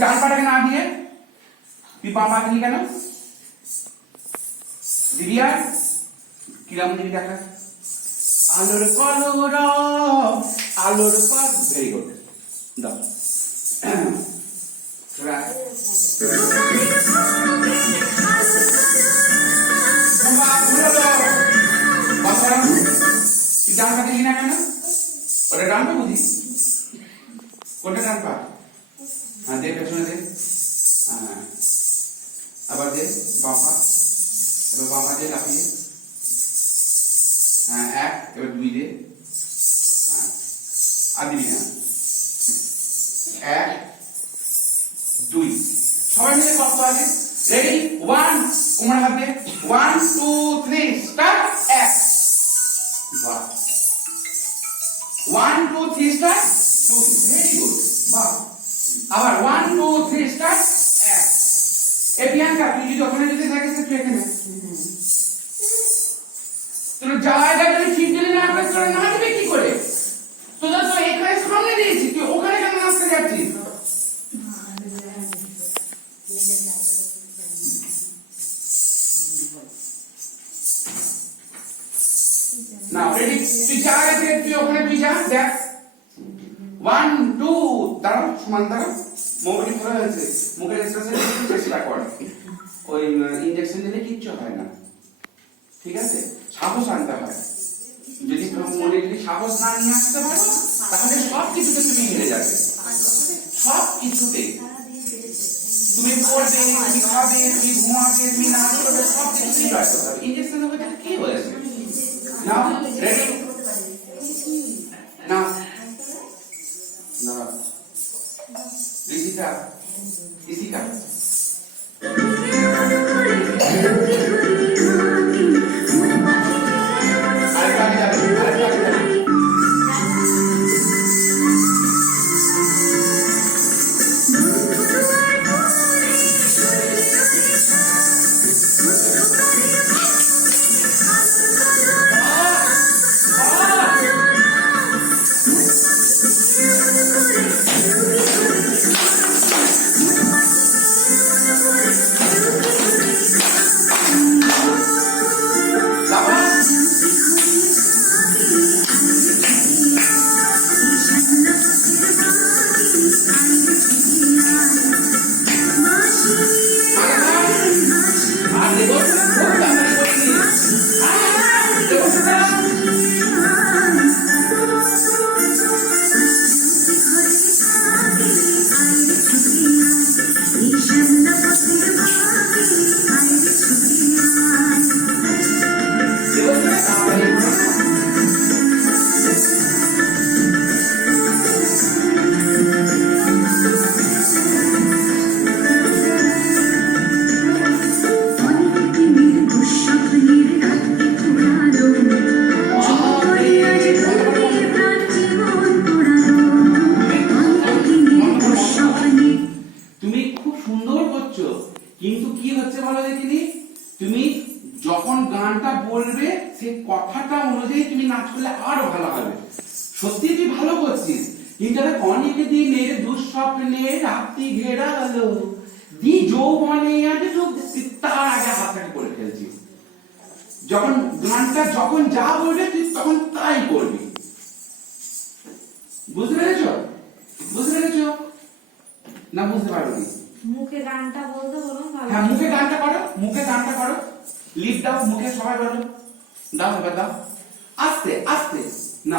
ডান পাটাকে না দিয়ে তুই বাম পা দিলি কেন দিবি? আর কিরম দিবি দেখা? আলোর কলর আলোর কল, ভেরি গুড। দাও তুই ডান পা দিলি না কেন? ওটা ডান পা বুঝি, কোনটা ডান পা? হ্যাঁ দে, পেছনে দে। হ্যাঁ আবার দে বাম পা, এবার বাম পা দিয়ে লাফিয়ে। হ্যাঁ এক, এবার দুই দে। হ্যাঁ আর দিবি না, এক দুই, সবাই মিলে কত আগে? রেডি, ওয়ান, কোমর হাত দে, 1 2 3 স্টার্ট। এক, বাহ, 1 2 3 স্টার্ট, দুই, ভেরি গুড, বাহ। আবার 1 2 3 স্টার্ট, এক। এ প্রিয়াঙ্কা, তুই যদি ওখানে যেতে থাকিস তুই এখানে তোর জায়গা যদি ঠিক দিলে না করে তোর না দিবে কি করে? তোরা তো এখানে সামনে দিয়েছি, তুই ওখানে কেন নাচতে যাচ্ছিস? না রেডি, তুই জায়গা থেকে তুই ওখানে তুই যা, দেখ 1 2, দাঁড়াও, সমান দাঁড়াও, মোবাইল খোলা হয়েছে, মুখের এক্সপ্রেশন চেষ্টা কর, ওই ইনজেকশন দিলে কিচ্ছু হয় না, ঠিক আছে? সাহস আনতে হয়, যদি মনে যদি সাহস না নিয়ে আসতে পারো তাহলে সব কিছুতে তুমি হেরে যাবে, সব কিছুতে তুমি পড়বে, তুমি খাবে, তুমি ঘুমাবে, তুমি নাচ করবে, সব কিছুতেই ব্যর্থ হবে। ইনজেকশন হবে তাহলে কি হয়েছে? নাও রেডি, নাও না ঋষিকা, ঋষিকা কিন্তু কি হচ্ছে বলো দেখিনি, তুমি যখন গানটা বলবে সেই কথাটা অনুযায়ী তুমি নাচ করলে আরো ভালো হবে। সত্যি তুই ভালো করছিস, কিন্তু অনেক দিনের দুঃস্বপ্নে রাত্রি ঘেরা হলো দি যৌবনে আজ তার আগে হাতটাকে করে ফেলছিস। যখন গানটা যখন যা বলবে তুই তখন তাই করবি, বুঝতে পেরেছ? বুঝতে পেরেছ না বুঝতে পারবি? মুখে গানটা বলতে বলুন। হ্যাঁ মুখে গানটা করো, মুখে গানটা করো, লিপ দাও মুখে, সবাই বলো, দাও এবার দাও, আস্তে আস্তে না